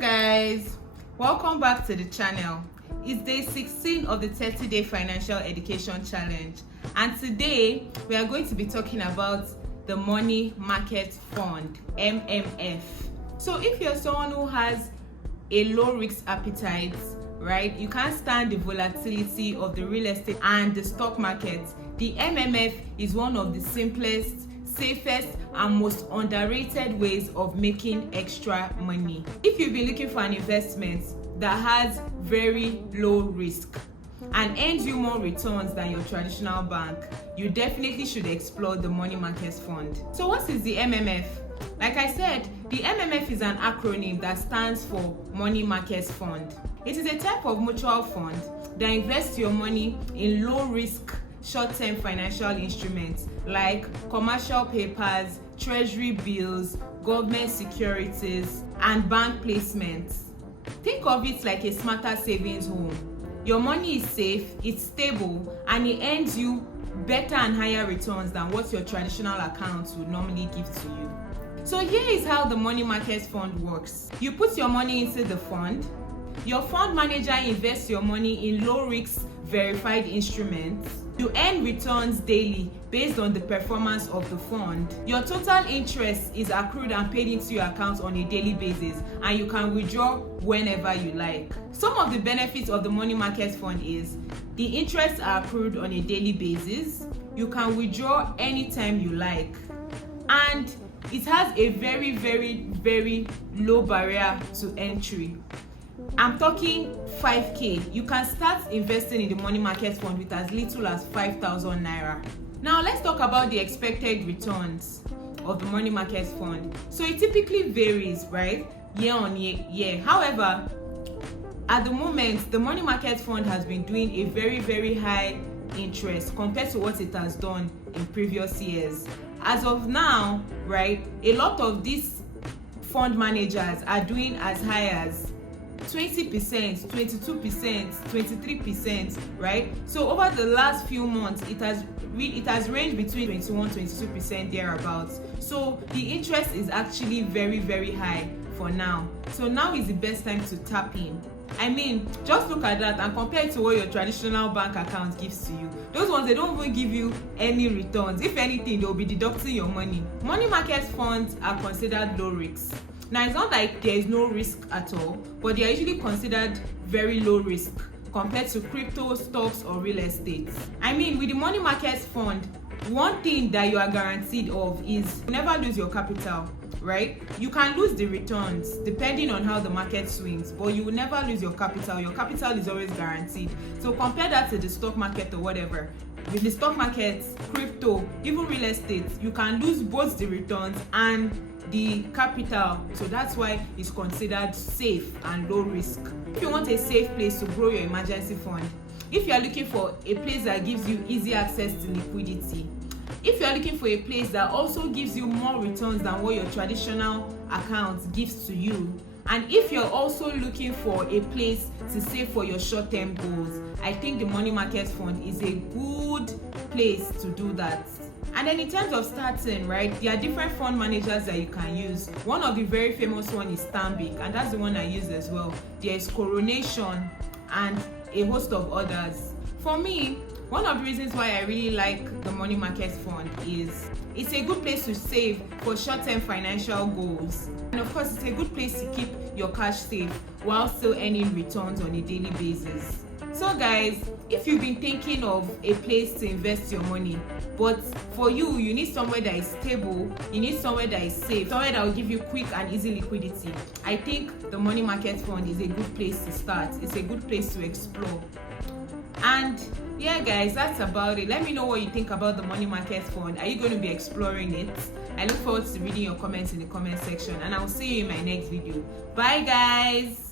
Guys, welcome back to the channel. It's day 16 of the 30-day financial education challenge, and today we are going to be talking about the money market fund, MMF. So if you're someone who has a low risk appetite, right, you can't stand the volatility of the real estate and the stock market, the MMF is one of the simplest, safest and most underrated ways of making extra money. If you've been looking for an investment that has very low risk and earns you more returns than your traditional bank, you definitely should explore the money market fund. So what is the MMF? Like I said, the MMF is an acronym that stands for Money Market Fund. It is a type of mutual fund that invests your money in low risk short-term financial instruments like commercial papers, treasury bills, government securities, and bank placements. Think of it like a smarter savings home. Your money is safe, it's stable, and it earns you better and higher returns than what your traditional accounts would normally give to you. So here is how the money market fund works. You put your money into the fund. Your fund manager invests your money in low-risk verified instruments. You earn returns daily based on the performance of the fund. Your total interest is accrued and paid into your account on a daily basis, and you can withdraw whenever you like. Some of the benefits of the money market fund is the interests are accrued on a daily basis. You can withdraw anytime you like, and it has a very low barrier to entry. I'm talking 5k. You can start investing in the money market fund with as little as 5,000 naira. Now let's talk about the expected returns of the money market fund. So it typically varies, right, year on year. However, at the moment, the money market fund has been doing a very high interest compared to what it has done in previous years. As of now, right, a lot of these fund managers are doing as high as 20%, 22%, 23%, right? So over the last few months, it has ranged between 21-22% thereabouts. So the interest is actually very high for now. So now is the best time to tap in. I mean, just look at that and compare it to what your traditional bank account gives to you. Those ones, they don't even give you any returns. If anything, they'll be deducting your money. Money market funds are considered low risk. Now, it's not like there is no risk at all, but they are usually considered very low risk compared to crypto, stocks, or real estate. I mean, with the money market fund, one thing that you are guaranteed of is you never lose your capital, right? You can lose the returns depending on how the market swings, but you will never lose your capital. Your capital is always guaranteed. So compare that to the stock market or whatever. With the stock market, crypto, even real estate, you can lose both the returns and the capital. So that's why it's considered safe and low risk. If you want a safe place to grow your emergency fund, if you are looking for a place that gives you easy access to liquidity, if you are looking for a place that also gives you more returns than what your traditional account gives to you, and if you're also looking for a place to save for your short-term goals, I think the money market fund is a good place to do that. And then in terms of starting, right, there are different fund managers that you can use. One of the very famous one is Stanbic, and that's the one I use as well. There is Coronation and a host of others. For me, one of the reasons why I really like the money market fund is it's a good place to save for short-term financial goals. And of course, it's a good place to keep your cash safe while still earning returns on a daily basis. So guys, if you've been thinking of a place to invest your money, but for you need somewhere that is stable, you need somewhere that is safe, somewhere that will give you quick and easy liquidity, I think the money market fund is a good place to start. It's a good place to explore. And yeah guys, that's about it. Let me know what you think about the money market fund. Are you going to be exploring it? I look forward to reading your comments in the comment section, and I'll see you in my next video. Bye guys.